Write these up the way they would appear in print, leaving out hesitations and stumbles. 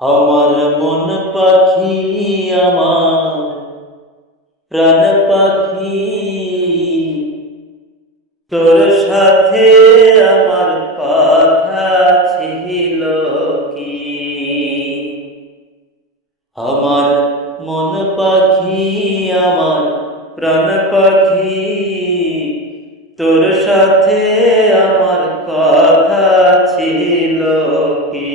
আমার মন পাখি, আমার প্রাণ পাখি, তোর সাথে আমার কথা ছিল কি? আমার মন পাখি, আমার প্রাণ পাখি, তোর সাথে আমার কথা ছিল কি?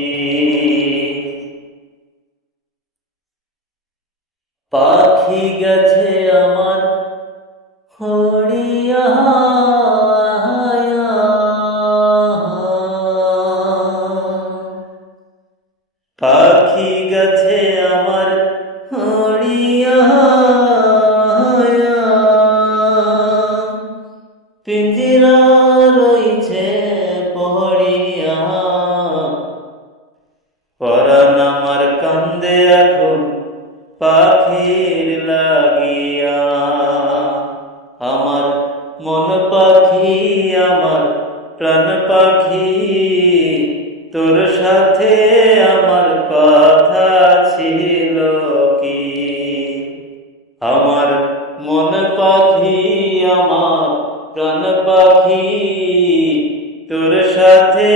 পাখি গেছে আমার হরিয়া, পাখি গেছে আমার হরিয়া, পিঞ্জিরা রইছে পড়িয়া, পরাণ আমার কান্দে এখন পাখির লাগিয়া। আমার মন পাখি, আমার প্রাণ পাখি, তোর সাথে আমার কথা ছিল কি? আমার মন পাখি, আমার প্রাণ পাখি, তোর সাথে